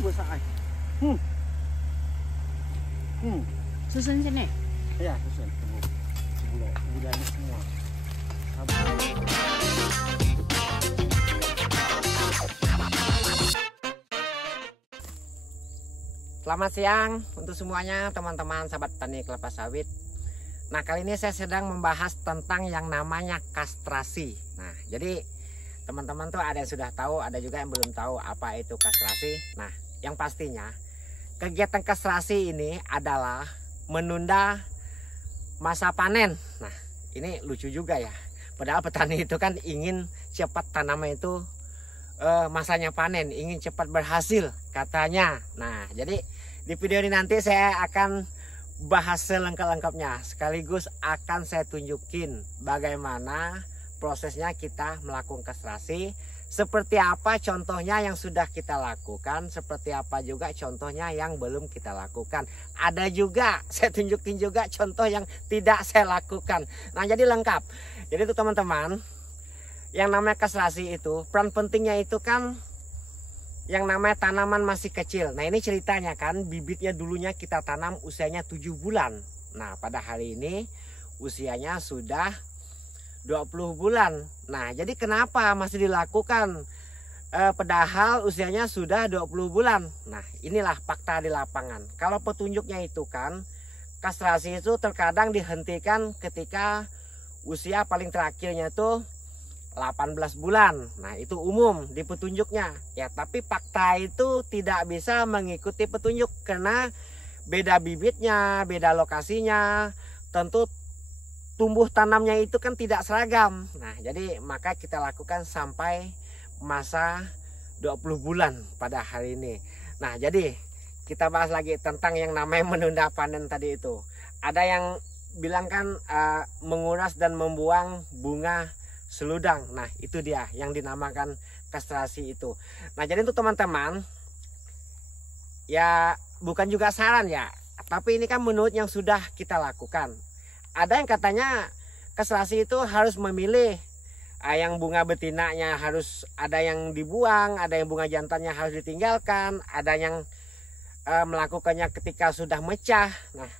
Besar. Susun sini. Ya, susun. Tunggu. Budaya semua. Selamat siang untuk semuanya teman-teman sahabat tani kelapa sawit. Nah, kali ini saya sedang membahas tentang yang namanya kastrasi. Nah, jadi teman-teman tuh ada yang sudah tahu, ada juga yang belum tahu apa itu kastrasi. Nah, yang pastinya kegiatan kastrasi ini adalah menunda masa panen. Nah, ini lucu juga ya. Padahal petani itu kan ingin cepat tanaman itu masanya panen, ingin cepat berhasil katanya. Nah, jadi di video ini nanti saya akan bahas selengkap-lengkapnya, sekaligus akan saya tunjukin bagaimana prosesnya kita melakukan kastrasi, seperti apa contohnya yang sudah kita lakukan, seperti apa juga contohnya yang belum kita lakukan. Ada juga saya tunjukin juga contoh yang tidak saya lakukan. Nah, jadi lengkap. Jadi itu teman-teman, yang namanya kastrasi itu peran pentingnya itu kan yang namanya tanaman masih kecil. Nah, ini ceritanya kan bibitnya dulunya kita tanam usianya 7 bulan. Nah, pada hari ini usianya sudah 20 bulan. Nah, jadi kenapa masih dilakukan padahal usianya sudah 20 bulan. Nah, inilah fakta di lapangan. Kalau petunjuknya itu kan kastrasi itu terkadang dihentikan ketika usia paling terakhirnya itu 18 bulan. Nah, itu umum di petunjuknya ya, tapi fakta itu tidak bisa mengikuti petunjuk karena beda bibitnya, beda lokasinya, tentu tumbuh tanamnya itu kan tidak seragam. Nah, jadi maka kita lakukan sampai masa 20 bulan pada hari ini. Nah, jadi kita bahas lagi tentang yang namanya menunda panen tadi itu. Ada yang bilang kan menguras dan membuang bunga seludang. Nah, itu dia yang dinamakan kastrasi itu. Nah, jadi untuk teman-teman ya bukan juga saran ya, tapi ini kan menurut yang sudah kita lakukan. Ada yang katanya kastrasi itu harus memilih yang bunga betinanya harus ada yang dibuang, ada yang bunga jantannya harus ditinggalkan, ada yang melakukannya ketika sudah mecah. Nah,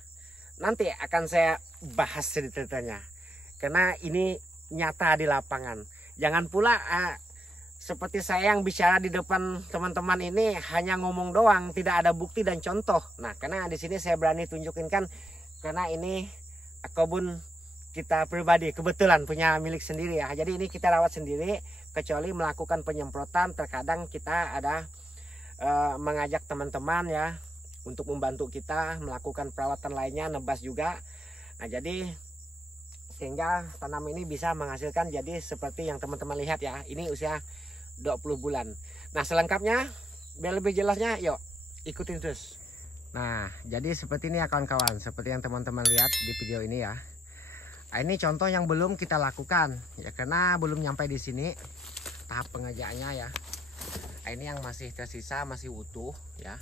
nanti akan saya bahas ceritanya karena ini nyata di lapangan. Jangan pula seperti saya yang bicara di depan teman-teman ini hanya ngomong doang, tidak ada bukti dan contoh. Nah, karena di sini saya berani tunjukin kan karena ini kebun kita pribadi, kebetulan punya milik sendiri ya. Jadi ini kita rawat sendiri, kecuali melakukan penyemprotan terkadang kita ada mengajak teman-teman ya untuk membantu kita melakukan perawatan lainnya, nebas juga. Nah, jadi sehingga tanam ini bisa menghasilkan jadi seperti yang teman-teman lihat ya. Ini usia 20 bulan. Nah, selengkapnya biar lebih jelasnya yuk ikutin terus. Nah, jadi seperti ini ya kawan-kawan, seperti yang teman-teman lihat di video ini ya. Nah, ini contoh yang belum kita lakukan ya karena belum nyampe di sini tahap pengerjaannya ya. Nah, ini yang masih tersisa, masih utuh ya.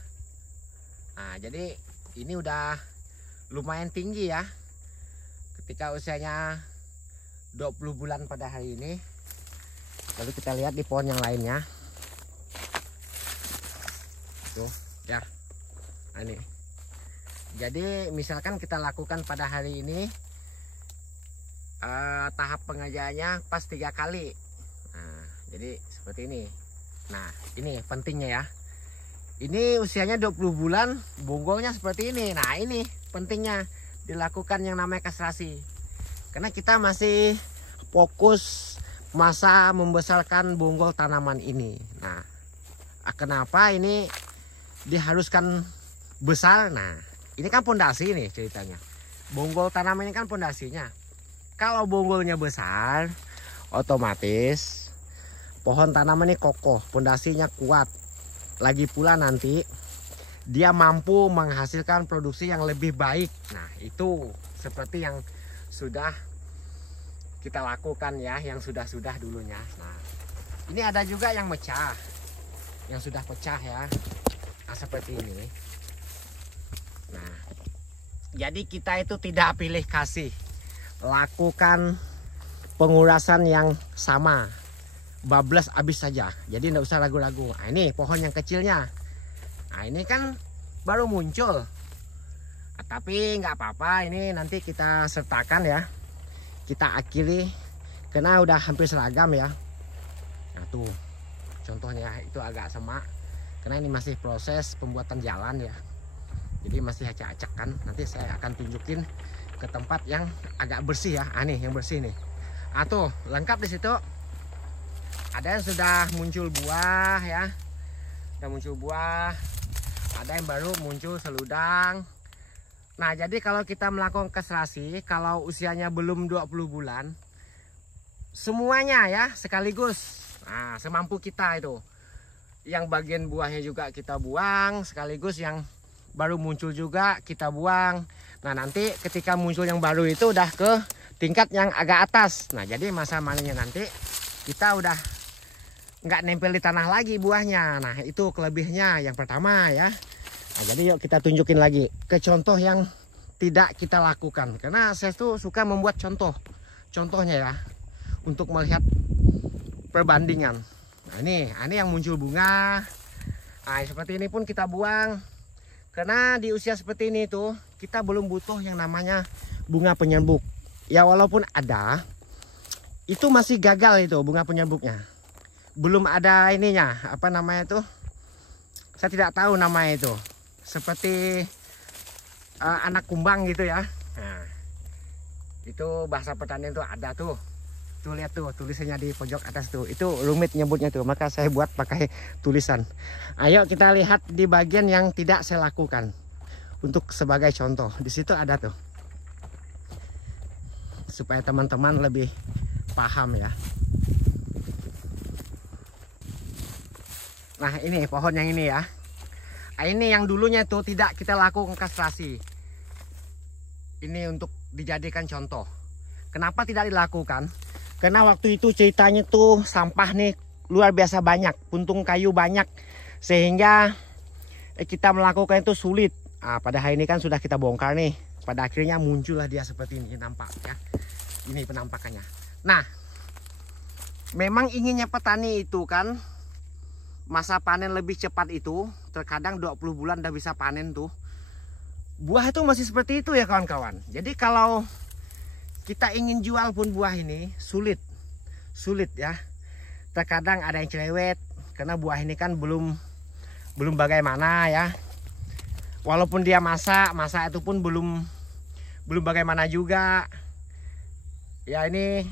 Nah, jadi ini udah lumayan tinggi ya. Ketika usianya 20 bulan pada hari ini. Lalu kita lihat di pohon yang lainnya. Tuh ya. Nah, ini. Jadi misalkan kita lakukan pada hari ini tahap pengerjaannya pas 3 kali. Nah, jadi seperti ini. Nah, ini pentingnya ya. Ini usianya 20 bulan, bonggolnya seperti ini. Nah, ini pentingnya dilakukan yang namanya kastrasi. Karena kita masih fokus masa membesarkan bonggol tanaman ini. Nah, kenapa ini diharuskan besar? Nah, ini kan pondasi nih ceritanya. Bonggol tanaman ini kan pondasinya. Kalau bonggolnya besar, otomatis pohon tanaman ini kokoh, pondasinya kuat. Lagi pula nanti dia mampu menghasilkan produksi yang lebih baik. Nah, itu seperti yang sudah kita lakukan ya, yang sudah-sudah dulunya. Nah, ini ada juga yang mecah, yang sudah pecah ya. Nah, seperti ini. Nah, jadi kita itu tidak pilih kasih, lakukan pengurasan yang sama, bablas habis saja. Jadi tidak usah ragu-ragu. Nah, ini pohon yang kecilnya. Nah ini kan baru muncul. Tapi nggak apa-apa, ini nanti kita sertakan ya. Kita akhiri karena udah hampir seragam ya. Nah tuh contohnya itu agak semak. Karena ini masih proses pembuatan jalan ya. Jadi masih acak-acakan. Nanti saya akan tunjukin ke tempat yang agak bersih ya. Nih yang bersih nih. Tuh lengkap di situ. Ada yang sudah muncul buah ya. Sudah muncul buah. Ada yang baru muncul seludang. Nah jadi kalau kita melakukan kastrasi, kalau usianya belum 20 bulan, semuanya ya sekaligus. Nah semampu kita itu. Yang bagian buahnya juga kita buang, sekaligus yang baru muncul juga kita buang. Nah nanti ketika muncul yang baru itu udah ke tingkat yang agak atas. Nah jadi masa manennya nanti kita udah nggak nempel di tanah lagi buahnya. Nah itu kelebihannya yang pertama ya. Nah, jadi yuk kita tunjukin lagi ke contoh yang tidak kita lakukan. Karena saya tuh suka membuat contohnya ya. Untuk melihat perbandingan. Nah ini yang muncul bunga. Nah seperti ini pun kita buang. Karena di usia seperti ini tuh kita belum butuh yang namanya bunga penyerbuk. Ya walaupun ada, itu masih gagal itu bunga penyerbuknya. Belum ada ininya, apa namanya tuh? Saya tidak tahu namanya itu. Seperti anak kumbang gitu ya. Nah, itu bahasa pertanian tuh ada tuh. Tuh lihat tuh tulisannya di pojok atas tuh. Itu rumit nyebutnya tuh. Maka saya buat pakai tulisan. Ayo kita lihat di bagian yang tidak saya lakukan. Untuk sebagai contoh. Di situ ada tuh. Supaya teman-teman lebih paham ya. Nah ini pohon yang ini ya. Ini yang dulunya itu tidak kita lakukan kastrasi. Ini untuk dijadikan contoh. Kenapa tidak dilakukan? Karena waktu itu ceritanya tuh sampah nih luar biasa banyak. Puntung kayu banyak. Sehingga kita melakukan itu sulit. Pada hari ini kan sudah kita bongkar nih. Pada akhirnya muncullah dia seperti ini nampak ya. Ini penampakannya. Nah memang inginnya petani itu kan masa panen lebih cepat itu, terkadang 20 bulan udah bisa panen tuh. Buah itu masih seperti itu ya kawan-kawan. Jadi kalau kita ingin jual pun buah ini sulit ya. Terkadang ada yang cerewet karena buah ini kan belum bagaimana ya. Walaupun dia masak itu pun belum bagaimana juga. Ya ini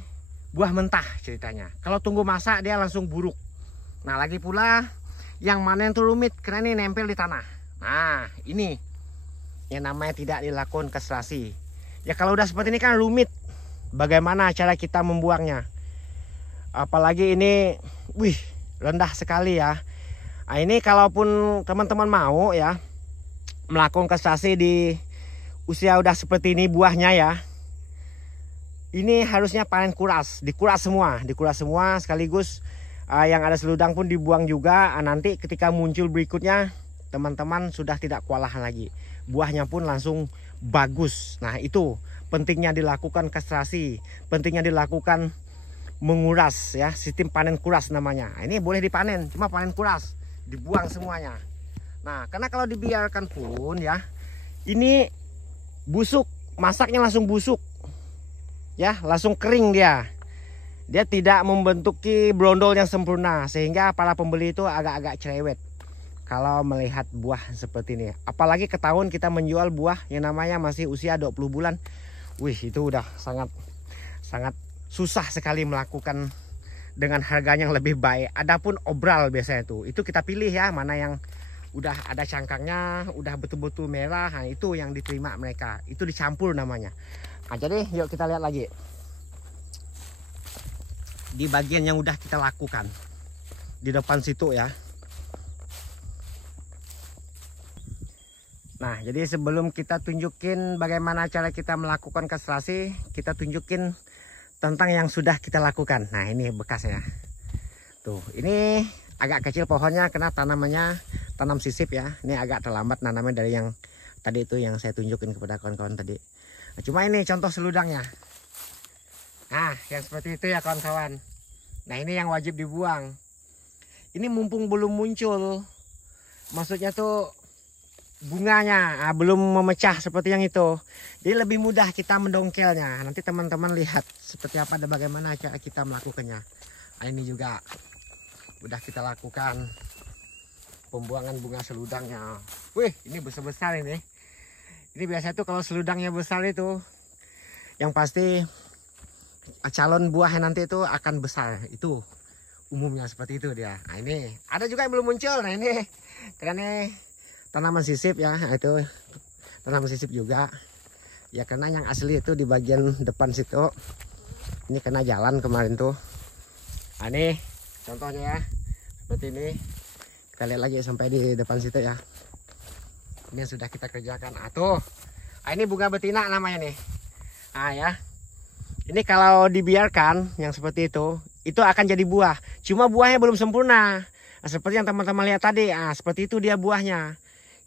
buah mentah ceritanya. Kalau tunggu masak dia langsung buruk. Nah lagi pula yang manen tuh rumit karena ini nempel di tanah. Nah ini yang namanya tidak dilakukan kastrasi. Ya kalau udah seperti ini kan rumit. Bagaimana cara kita membuangnya? Apalagi ini, wih rendah sekali ya. Nah ini kalaupun teman-teman mau ya melakukan kastrasi di usia udah seperti ini buahnya ya. Ini harusnya panen kuras, dikuras semua sekaligus. Yang ada seludang pun dibuang juga. Nanti ketika muncul berikutnya teman-teman sudah tidak kewalahan lagi. Buahnya pun langsung bagus. Nah itu pentingnya dilakukan kastrasi. Pentingnya dilakukan menguras ya. Sistem panen kuras namanya. Nah, ini boleh dipanen cuma panen kuras. Dibuang semuanya. Nah karena kalau dibiarkan pun ya. Ini busuk. Masaknya langsung busuk. Ya langsung kering dia. Dia tidak membentuki brondol yang sempurna. Sehingga para pembeli itu agak-agak cerewet kalau melihat buah seperti ini. Apalagi ketahuan kita menjual buah yang namanya masih usia 20 bulan. Wih itu udah sangat susah sekali melakukan dengan harganya yang lebih baik. Adapun obral biasanya itu kita pilih ya. Mana yang udah ada cangkangnya, udah betul-betul merah. Nah itu yang diterima mereka. Itu dicampur namanya. Nah jadi yuk kita lihat lagi. Di bagian yang udah kita lakukan di depan situ ya. Nah jadi sebelum kita tunjukin bagaimana cara kita melakukan kastrasi, kita tunjukin tentang yang sudah kita lakukan. Nah ini bekasnya tuh. Ini agak kecil pohonnya karena tanamannya tanam sisip ya. Ini agak terlambat nanamnya dari yang tadi itu yang saya tunjukin kepada kawan-kawan tadi. Nah, cuma ini contoh seludangnya. Nah yang seperti itu ya kawan-kawan. Nah ini yang wajib dibuang. Ini mumpung belum muncul. maksudnya tuh bunganya belum memecah seperti yang itu. Jadi lebih mudah kita mendongkelnya. Nanti teman-teman lihat seperti apa dan bagaimana cara kita melakukannya. Nah, ini juga udah kita lakukan pembuangan bunga seludangnya. Wih, ini besar-besar ini. Ini biasa tuh kalau seludangnya besar itu, yang pasti calon buahnya nanti itu akan besar. Itu umumnya seperti itu dia. Nah, ini ada juga yang belum muncul. Nah, ini karena tanaman sisip ya, itu tanaman sisip juga. Ya karena yang asli itu di bagian depan situ. Ini kena jalan kemarin tuh. Nah, ini contohnya ya, seperti ini. Kita lihat lagi sampai di depan situ ya. Ini yang sudah kita kerjakan. Tuh. Ini bunga betina namanya nih. Nah ya. Ini kalau dibiarkan yang seperti itu akan jadi buah. Cuma buahnya belum sempurna. Nah, seperti yang teman-teman lihat tadi. Seperti itu dia buahnya.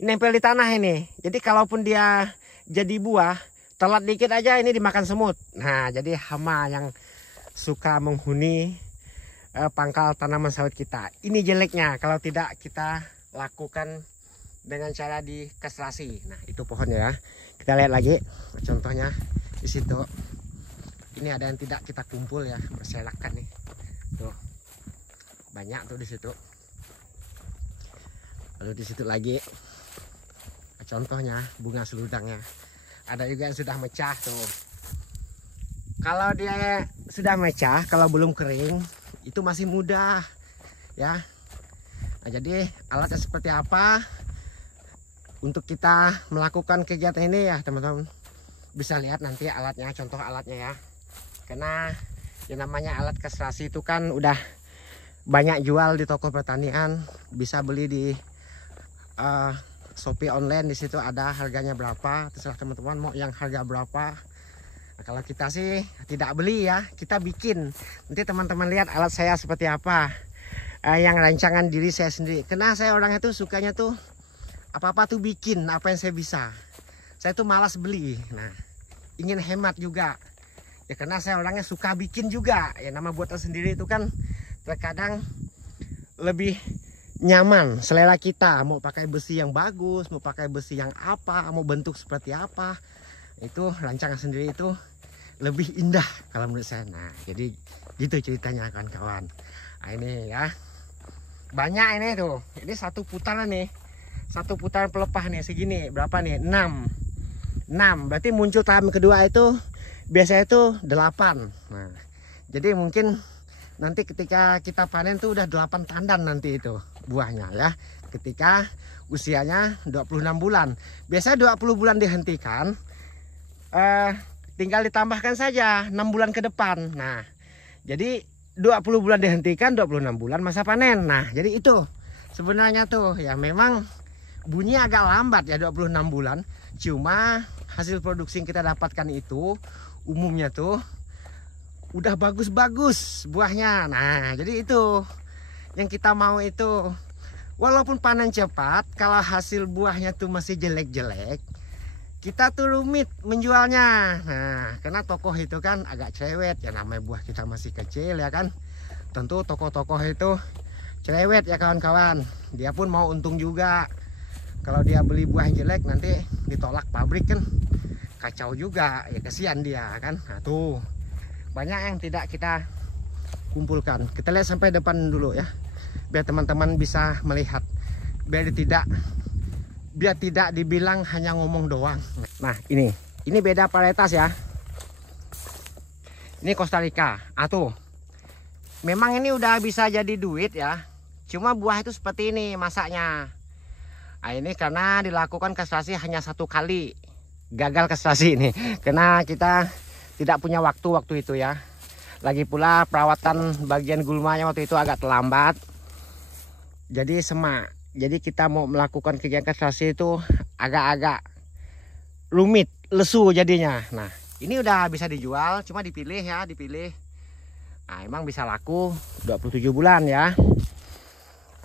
Ini nempel di tanah ini. Jadi kalaupun dia jadi buah, telat dikit aja ini dimakan semut. Nah, jadi hama yang suka menghuni pangkal tanaman sawit kita. Ini jeleknya kalau tidak kita lakukan dengan cara dikastrasi. Nah, itu pohonnya ya. Kita lihat lagi contohnya di situ. Ini ada yang tidak kita kumpul ya, berserakan nih. Tuh. Banyak tuh di situ. Lalu di situ lagi contohnya bunga seludangnya. Ada juga yang sudah mecah tuh. Kalau dia sudah mecah, kalau belum kering, itu masih mudah ya. Nah, jadi alatnya seperti apa untuk kita melakukan kegiatan ini ya teman-teman, bisa lihat nanti alatnya, contoh alatnya ya. Karena yang namanya alat kastrasi itu kan udah banyak jual di toko pertanian, bisa beli di Shopee online. Di situ ada harganya berapa, terserah teman-teman mau yang harga berapa. Nah, kalau kita sih tidak beli ya, kita bikin. Nanti teman-teman lihat alat saya seperti apa. Yang rancangan diri saya sendiri. Karena saya orangnya tuh sukanya tuh apa-apa tuh bikin, apa yang saya bisa. Saya tuh malas beli. Nah, ingin hemat juga. Ya karena saya orangnya suka bikin juga. Ya nama buatan sendiri itu kan terkadang lebih nyaman selera kita. Mau pakai besi yang bagus, mau pakai besi yang apa, mau bentuk seperti apa. Itu rancangan sendiri itu lebih indah kalau menurut saya. Nah, jadi gitu ceritanya kawan-kawan. Nah, ini ya. Banyak ini tuh. Ini satu putaran nih. Satu putaran pelepah nih segini. Berapa nih? 6. Berarti muncul tahap kedua itu biasanya itu 8. Nah, jadi mungkin nanti ketika kita panen tuh udah 8 tandan nanti itu buahnya ya. Ketika usianya 26 bulan. Biasanya 20 bulan dihentikan. Tinggal ditambahkan saja 6 bulan ke depan. Nah, jadi 20 bulan dihentikan, 26 bulan masa panen. Nah, jadi itu sebenarnya tuh ya memang bunyi agak lambat ya 26 bulan. Cuma hasil produksi yang kita dapatkan itu umumnya tuh udah bagus-bagus buahnya. Nah, jadi itu yang kita mau itu. Walaupun panen cepat, kalau hasil buahnya tuh masih jelek-jelek, kita tuh rumit menjualnya. Nah, karena tokoh itu kan agak cerewet ya, namanya buah kita masih kecil ya kan. Tentu tokoh-tokoh itu cerewet ya kawan-kawan. Dia pun mau untung juga. Kalau dia beli buah yang jelek nanti ditolak pabrik kan kacau juga ya, kasihan dia kan. Nah, tuh banyak yang tidak kita kumpulkan. Kita lihat sampai depan dulu ya, biar teman-teman bisa melihat, biar tidak dibilang hanya ngomong doang. Nah, ini beda varietas ya. Ini Costa Rica. Tuh. Memang ini udah bisa jadi duit ya. Cuma buah itu seperti ini masaknya. Nah, ini karena dilakukan kastrasi hanya 1 kali. Gagal kastrasi ini. Karena kita tidak punya waktu itu ya. Lagi pula perawatan bagian gulmanya waktu itu agak terlambat. Jadi semak. Jadi kita mau melakukan kegiatan kastrasi itu agak-agak rumit, lesu jadinya. Nah, ini udah bisa dijual, cuma dipilih ya, dipilih. Nah, emang bisa laku 27 bulan ya.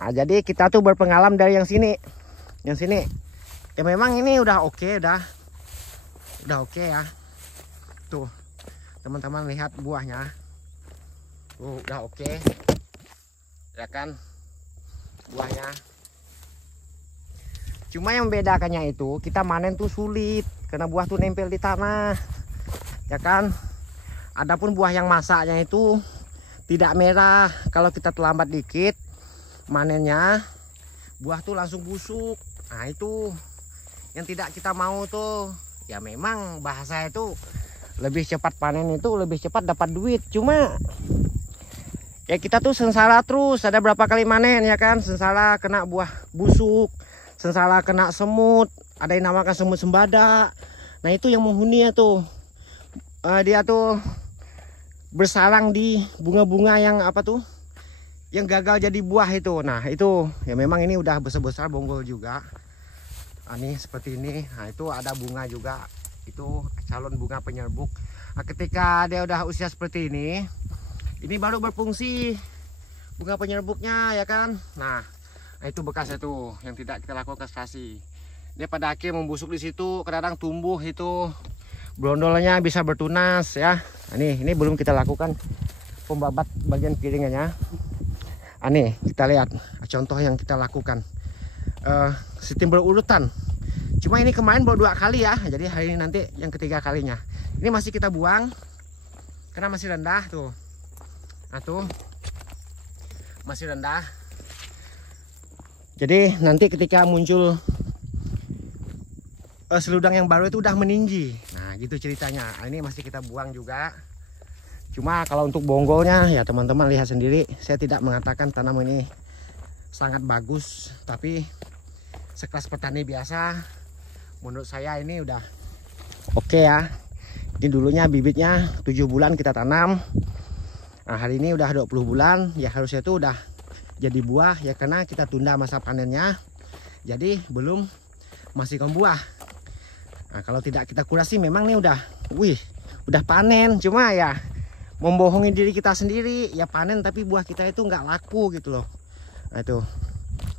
Nah, jadi kita tuh berpengalaman dari yang sini. Yang sini. Ya memang ini udah oke, udah oke ya. Tuh, teman-teman lihat buahnya. Tuh, udah oke. Ya kan? Buahnya. Cuma yang membedakannya itu kita manen tuh sulit karena buah tuh nempel di tanah, ya kan. Adapun buah yang masaknya itu tidak merah. Kalau kita terlambat dikit manennya, buah tuh langsung busuk. Nah itu yang tidak kita mau tuh. Ya memang bahasa itu lebih cepat panen itu lebih cepat dapat duit. Cuma ya kita tuh sengsara terus. Ada berapa kali manen ya kan, sengsara kena buah busuk, sengsara kena semut, ada yang namakan semut sembada. Nah itu yang menghuni tuh, dia tuh bersarang di bunga-bunga yang apa tuh, yang gagal jadi buah itu. Nah itu ya memang ini udah besar-besar bonggol juga. Ini seperti ini. Nah itu ada bunga juga, itu calon bunga penyerbuk. Nah, ketika dia udah usia seperti ini baru berfungsi bunga penyerbuknya ya kan. Nah itu bekas itu yang tidak kita lakukan kastrasi. Dia pada akhirnya membusuk di situ, kadang tumbuh itu brondolnya bisa bertunas ya. Nah, ini belum kita lakukan pembabat bagian piringannya. Nih kita lihat contoh yang kita lakukan. Sistem berurutan. Cuma ini kemarin baru 2 kali ya. Jadi hari ini nanti yang ketiga kalinya. Ini masih kita buang karena masih rendah tuh. Nah tuh masih rendah. Jadi nanti ketika muncul seludang yang baru itu udah meninggi. Nah gitu ceritanya. Ini masih kita buang juga. Cuma kalau untuk bonggolnya ya teman-teman lihat sendiri. Saya tidak mengatakan tanaman ini sangat bagus, tapi sekelas petani biasa menurut saya ini udah oke ya. Ini dulunya bibitnya 7 bulan kita tanam. Nah hari ini udah 20 bulan, ya harusnya itu udah jadi buah ya, karena kita tunda masa panennya. Jadi belum masih buah. Nah kalau tidak kita kurasi memang nih udah panen. Cuma ya membohongi diri kita sendiri, ya panen tapi buah kita itu nggak laku gitu loh. Nah itu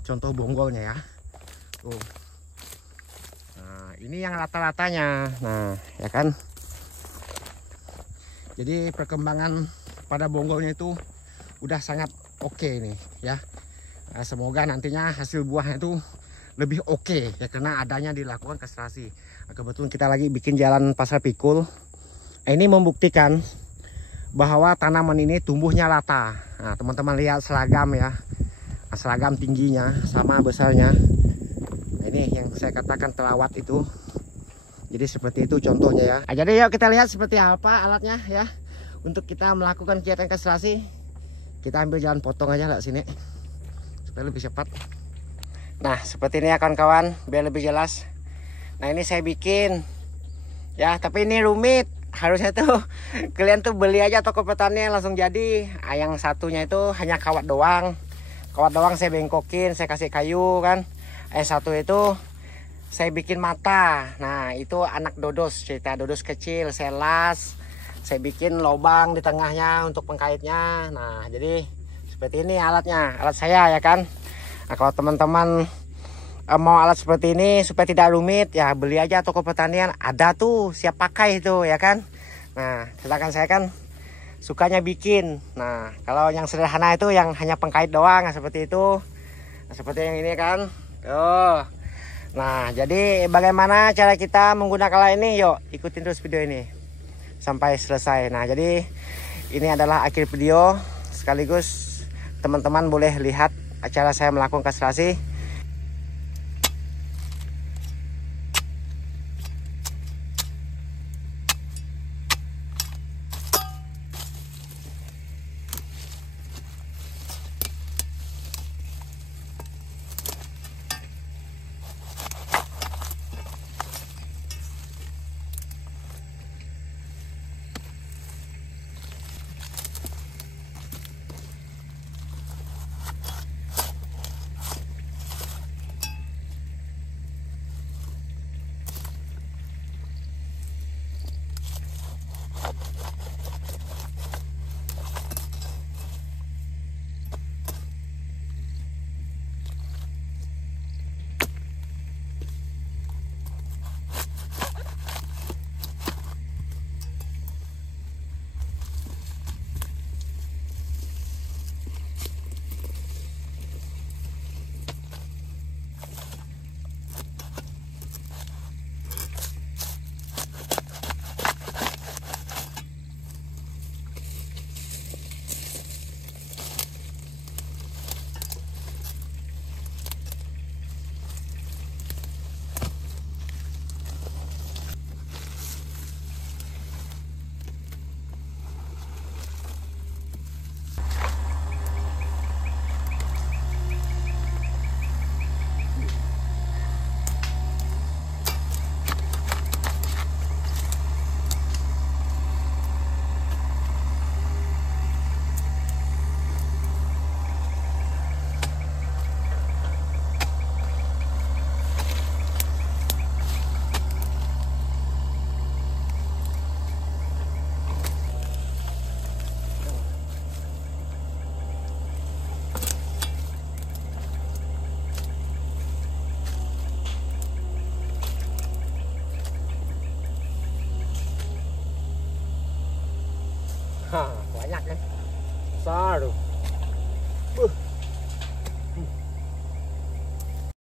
contoh bonggolnya ya. Tuh. Nah ini yang rata-ratanya. Nah ya kan. Jadi perkembangan pada bonggolnya itu udah sangat oke nih ya. Nah, semoga nantinya hasil buahnya itu lebih oke ya, karena adanya dilakukan kastrasi. Nah, kebetulan kita lagi bikin jalan pasar pikul. Nah, ini membuktikan bahwa tanaman ini tumbuhnya rata. Nah teman-teman lihat seragam ya. Nah, seragam tingginya sama besarnya. Nah, ini yang saya katakan terawat itu. Jadi seperti itu contohnya ya. Nah, jadi yuk kita lihat seperti apa alatnya ya. Untuk kita melakukan kegiatan kastrasi, kita ambil jalan potong aja ke sini supaya lebih cepat. Nah seperti ini ya kawan-kawan, biar lebih jelas. Nah ini saya bikin ya, tapi ini rumit. Harusnya tuh kalian tuh beli aja toko petani langsung jadi. Nah, yang satunya itu hanya kawat doang. Kawat doang saya bengkokin, saya kasih kayu kan. Yang satu itu saya bikin mata. Nah itu anak dodos, cerita dodos kecil. Saya las, saya bikin lubang di tengahnya untuk pengkaitnya. Nah jadi seperti ini alatnya, alat saya ya kan. Nah kalau teman-teman mau alat seperti ini supaya tidak rumit ya, beli aja toko pertanian, ada tuh siap pakai itu ya kan. Nah sedangkan saya kan sukanya bikin. Nah kalau yang sederhana itu yang hanya pengkait doang, nah, seperti itu. Nah, seperti yang ini kan tuh. Nah jadi bagaimana cara kita menggunakan alat ini, yuk ikutin terus video ini sampai selesai. Nah jadi ini adalah akhir video, sekaligus teman-teman boleh lihat cara saya melakukan kastrasi. Banyak kan? Besar tuh.